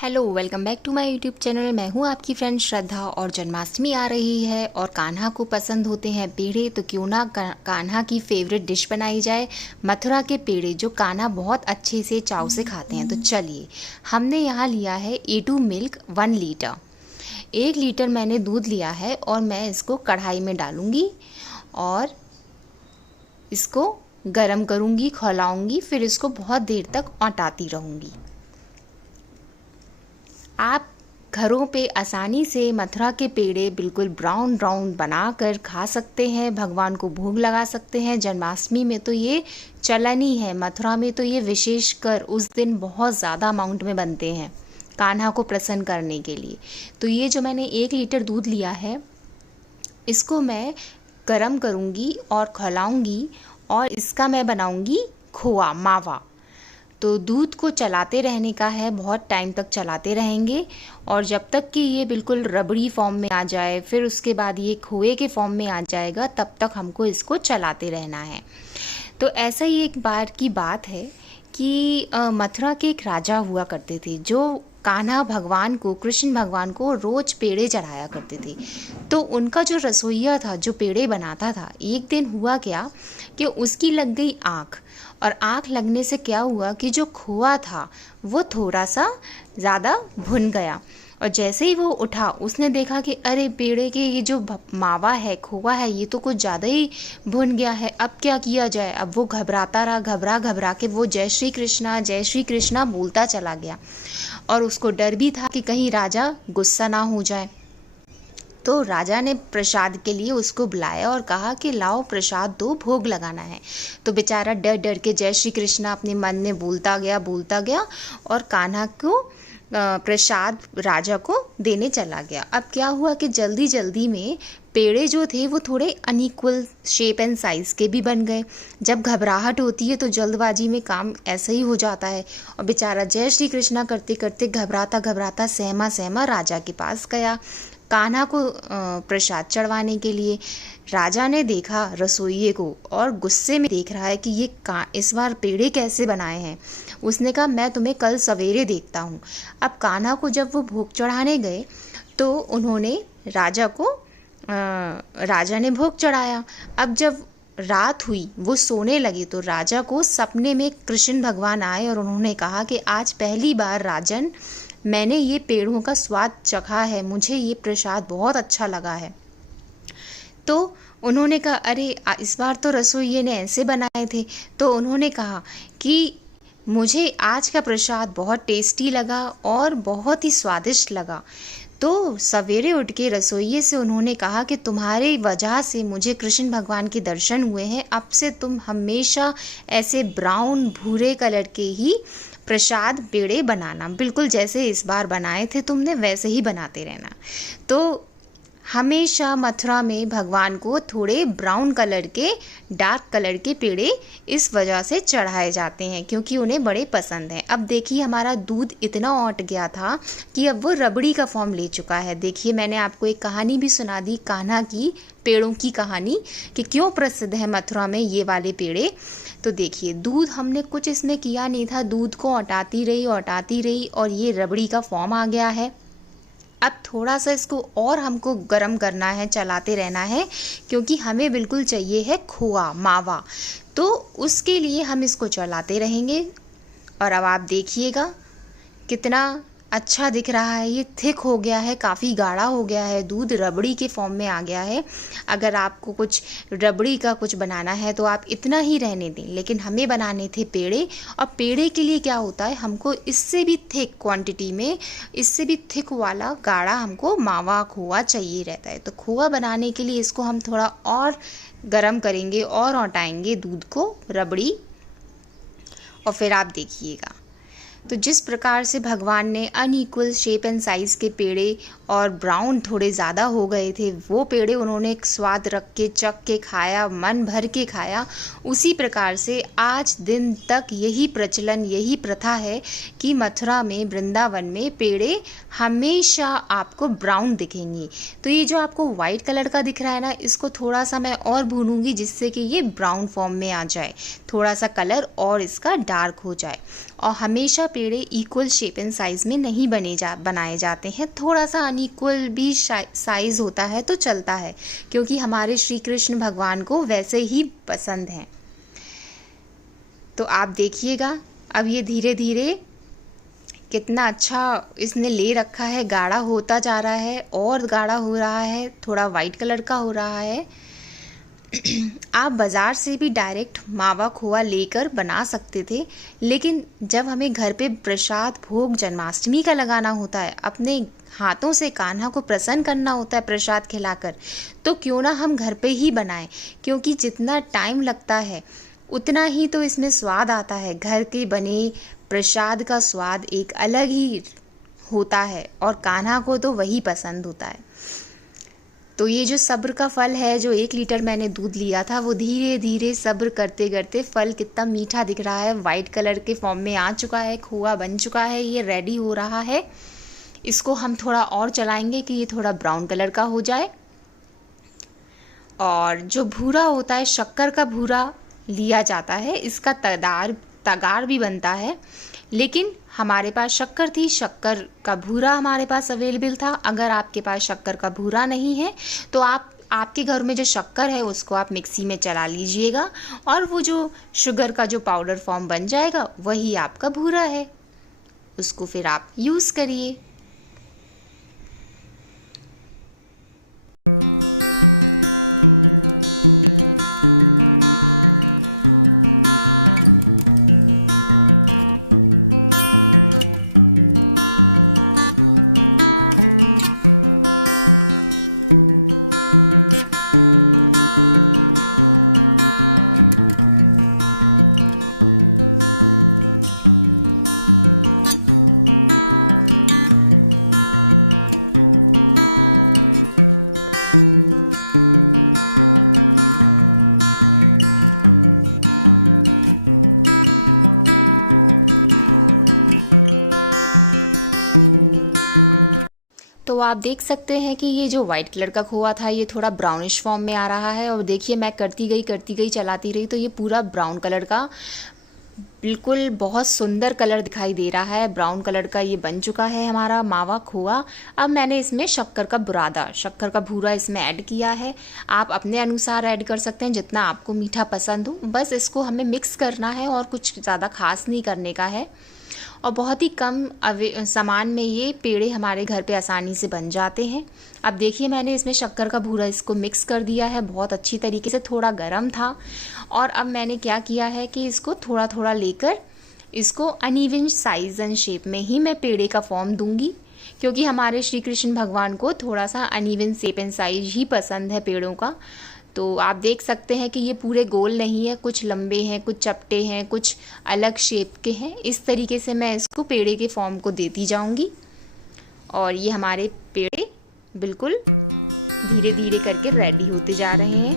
Hello, welcome back to my YouTube channel. मैं हूं आपकी फ्रेंड श्रद्धा और जन्माष्टमी आ रही है और कान्हा को पसंद होते हैं पेड़े, तो क्यों ना कान्हा की फेवरेट डिश बनाई जाए, मथुरा के पेड़े जो कान्हा बहुत अच्छे से चाव से खाते हैं। तो चलिए, हमने यहाँ लिया है A2 मिल्क 1 लीटर। 1 लीटर मैंने दूध लिया है और मैं इसको कढ़ाई में डालूँगी और इसको गरम करूँगी, खौलाऊँगी, फिर इसको बहुत देर तक औटाती रहूँगी। आप घरों पे आसानी से मथुरा के पेड़े बिल्कुल ब्राउन ब्राउन बनाकर खा सकते हैं, भगवान को भोग लगा सकते हैं। जन्माष्टमी में तो ये चलन ही है, मथुरा में तो ये विशेषकर उस दिन बहुत ज़्यादा अमाउंट में बनते हैं कान्हा को प्रसन्न करने के लिए। तो ये जो मैंने 1 लीटर दूध लिया है, इसको मैं गरम करूँगी और खौलाऊँगी और इसका मैं बनाऊँगी खोआ, मावा। तो दूध को चलाते रहने का है, बहुत टाइम तक चलाते रहेंगे और जब तक कि ये बिल्कुल रबड़ी फॉर्म में आ जाए, फिर उसके बाद ये खोए के फॉर्म में आ जाएगा, तब तक हमको इसको चलाते रहना है। तो ऐसा ही एक बार की बात है कि मथुरा के एक राजा हुआ करते थे जो कान्हा भगवान को, कृष्ण भगवान को रोज पेड़े चढ़ाया करते थे। तो उनका जो रसोइया था, जो पेड़े बनाता था, एक दिन हुआ क्या कि उसकी लग गई आँख, और आँख लगने से क्या हुआ कि जो खोआ था वो थोड़ा सा ज़्यादा भुन गया। और जैसे ही वो उठा, उसने देखा कि अरे पेड़े के ये जो मावा है, खोआ है, ये तो कुछ ज़्यादा ही भुन गया है, अब क्या किया जाए। अब वो घबराता रहा, घबरा के वो जय श्री कृष्णा बोलता चला गया। और उसको डर भी था कि कहीं राजा गुस्सा ना हो जाए। तो राजा ने प्रसाद के लिए उसको बुलाया और कहा कि लाओ प्रसाद दो, भोग लगाना है। तो बेचारा डर डर के जय श्री कृष्णा अपने मन में बोलता गया और कान्हा को प्रसाद राजा को देने चला गया। अब क्या हुआ कि जल्दी जल्दी में पेड़े जो थे वो थोड़े अनइक्वल शेप एंड साइज़ के भी बन गए। जब घबराहट होती है तो जल्दबाजी में काम ऐसा ही हो जाता है। और बेचारा जय श्री कृष्णा करते करते घबराता सहमा राजा के पास गया कान्हा को प्रसाद चढ़वाने के लिए। राजा ने देखा रसोइये को और गुस्से में देख रहा है कि ये इस बार पेड़े कैसे बनाए हैं। उसने कहा मैं तुम्हें कल सवेरे देखता हूँ। अब कान्हा को जब वो भोग चढ़ाने गए तो उन्होंने राजा ने भोग चढ़ाया। अब जब रात हुई, वो सोने लगे, तो राजा को सपने में कृष्ण भगवान आए और उन्होंने कहा कि आज पहली बार राजन, मैंने ये पेड़ों का स्वाद चखा है, मुझे ये प्रसाद बहुत अच्छा लगा है। तो उन्होंने कहा अरे इस बार तो रसोइये ने ऐसे बनाए थे। तो उन्होंने कहा कि मुझे आज का प्रसाद बहुत टेस्टी लगा और बहुत ही स्वादिष्ट लगा। तो सवेरे उठ के रसोइये से उन्होंने कहा कि तुम्हारी वजह से मुझे कृष्ण भगवान के दर्शन हुए हैं, अब से तुम हमेशा ऐसे ब्राउन भूरे कलर के ही प्रसाद पेड़े बनाना, बिल्कुल जैसे इस बार बनाए थे तुमने वैसे ही बनाते रहना। तो हमेशा मथुरा में भगवान को थोड़े ब्राउन कलर के, डार्क कलर के पेड़े इस वजह से चढ़ाए जाते हैं क्योंकि उन्हें बड़े पसंद हैं। अब देखिए, हमारा दूध इतना औट गया था कि अब वो रबड़ी का फॉर्म ले चुका है। देखिए, मैंने आपको एक कहानी भी सुना दी, कान्हा की पेड़ों की कहानी, कि क्यों प्रसिद्ध है मथुरा में ये वाले पेड़े। तो देखिए, दूध हमने कुछ इसमें किया नहीं था, दूध को औटाती रही और ये रबड़ी का फॉर्म आ गया है। अब थोड़ा सा इसको और हमको गर्म करना है, चलाते रहना है, क्योंकि हमें बिल्कुल चाहिए है खोआ, मावा। तो उसके लिए हम इसको चलाते रहेंगे। और अब आप देखिएगा कितना अच्छा दिख रहा है, ये थिक हो गया है, काफ़ी गाढ़ा हो गया है, दूध रबड़ी के फॉर्म में आ गया है। अगर आपको कुछ रबड़ी का कुछ बनाना है तो आप इतना ही रहने दें, लेकिन हमें बनाने थे पेड़े। और पेड़े के लिए क्या होता है, हमको इससे भी थिक क्वांटिटी में, इससे भी थिक वाला गाढ़ा हमको मावा खोआ चाहिए रहता है। तो खोआ बनाने के लिए इसको हम थोड़ा और गर्म करेंगे और औटाएंगे दूध को, रबड़ी। और फिर आप देखिएगा, तो जिस प्रकार से भगवान ने अनइक्वल शेप एंड साइज़ के पेड़े और ब्राउन थोड़े ज़्यादा हो गए थे, वो पेड़े उन्होंने स्वाद रख के, चख के खाया, मन भर के खाया। उसी प्रकार से आज दिन तक यही प्रचलन, यही प्रथा है कि मथुरा में, वृंदावन में पेड़े हमेशा आपको ब्राउन दिखेंगी। तो ये जो आपको वाइट कलर का दिख रहा है ना, इसको थोड़ा सा मैं और भूनूंगी जिससे कि ये ब्राउन फॉर्म में आ जाए, थोड़ा सा कलर और इसका डार्क हो जाए। और हमेशा पेड़े इक्वल शेप एंड साइज़ में नहीं बनाए जाते हैं। थोड़ा सा अनइक्वल भी साइज़ होता है तो चलता है, क्योंकि हमारे श्री कृष्ण भगवान को वैसे ही पसंद हैं। तो आप देखिएगा अब ये धीरे धीरे कितना अच्छा इसने ले रखा है, गाढ़ा होता जा रहा है और गाढ़ा हो रहा है, थोड़ा वाइट कलर का हो रहा है। आप बाज़ार से भी डायरेक्ट मावा खोआ लेकर बना सकते थे, लेकिन जब हमें घर पे प्रसाद भोग जन्माष्टमी का लगाना होता है, अपने हाथों से कान्हा को प्रसन्न करना होता है प्रसाद खिलाकर, तो क्यों ना हम घर पे ही बनाएं, क्योंकि जितना टाइम लगता है उतना ही तो इसमें स्वाद आता है। घर के बने प्रसाद का स्वाद एक अलग ही होता है और कान्हा को तो वही पसंद होता है। तो ये जो सब्र का फल है, जो 1 लीटर मैंने दूध लिया था, वो धीरे धीरे सब्र करते करते फल कितना मीठा दिख रहा है, वाइट कलर के फॉर्म में आ चुका है, खोआ बन चुका है, ये रेडी हो रहा है। इसको हम थोड़ा और चलाएंगे कि ये थोड़ा ब्राउन कलर का हो जाए। और जो भूरा होता है, शक्कर का भूरा लिया जाता है, इसका तगार भी बनता है, लेकिन हमारे पास शक्कर थी, शक्कर का भूरा हमारे पास अवेलेबल था। अगर आपके पास शक्कर का भूरा नहीं है तो आपके घर में जो शक्कर है उसको आप मिक्सी में चला लीजिएगा और वो जो शुगर का जो पाउडर फॉर्म बन जाएगा वही आपका भूरा है, उसको फिर आप यूज़ करिए। तो आप देख सकते हैं कि ये जो वाइट कलर का खोआ था ये थोड़ा ब्राउनिश फॉर्म में आ रहा है, और देखिए मैं करती गई चलाती रही तो ये पूरा ब्राउन कलर का बिल्कुल बहुत सुंदर कलर दिखाई दे रहा है। ब्राउन कलर का ये बन चुका है हमारा मावा खोआ। अब मैंने इसमें शक्कर का भूरा इसमें ऐड किया है। आप अपने अनुसार ऐड कर सकते हैं जितना आपको मीठा पसंद हो, बस इसको हमें मिक्स करना है और कुछ ज़्यादा खास नहीं करने का है। और बहुत ही कम सामान में ये पेड़े हमारे घर पे आसानी से बन जाते हैं। अब देखिए मैंने इसमें शक्कर का भूरा इसको मिक्स कर दिया है बहुत अच्छी तरीके से, थोड़ा गर्म था। और अब मैंने क्या किया है कि इसको थोड़ा थोड़ा लेकर इसको अनइवन साइज एंड शेप में ही मैं पेड़े का फॉर्म दूंगी, क्योंकि हमारे श्री कृष्ण भगवान को थोड़ा सा अनइवन शेप एंड साइज ही पसंद है पेड़ों का। तो आप देख सकते हैं कि ये पूरे गोल नहीं है, कुछ लंबे हैं, कुछ चपटे हैं, कुछ अलग शेप के हैं। इस तरीके से मैं इसको पेड़े के फॉर्म को देती जाऊंगी और ये हमारे पेड़े बिल्कुल धीरे धीरे करके रेडी होते जा रहे हैं।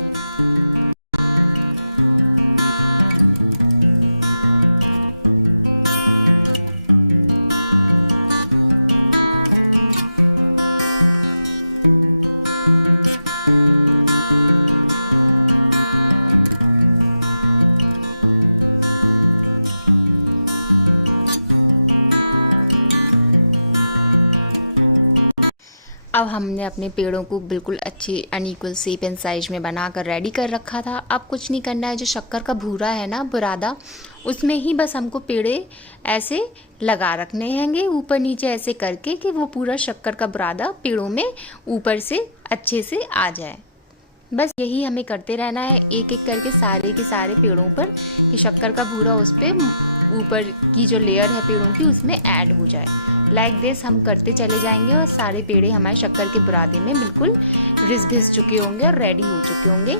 अब हमने अपने पेड़ों को बिल्कुल अच्छी अनइक्वल शेप एंड साइज में बनाकर रेडी कर रखा था। अब कुछ नहीं करना है, जो शक्कर का भूरा है ना, बुरादा, उसमें ही बस हमको पेड़े ऐसे लगा रखने हैंगे ऊपर नीचे ऐसे करके कि वो पूरा शक्कर का बुरादा पेड़ों में ऊपर से अच्छे से आ जाए। बस यही हमें करते रहना है एक एक करके सारे के सारे पेड़ों पर, कि शक्कर का भूरा उस पर ऊपर की जो लेयर है पेड़ों की उसमें ऐड हो जाए। लाइक दिस हम करते चले जाएंगे और सारे पेड़े हमारे शक्कर के बुरादे में बिल्कुल रिस भिस चुके होंगे और रेडी हो चुके होंगे।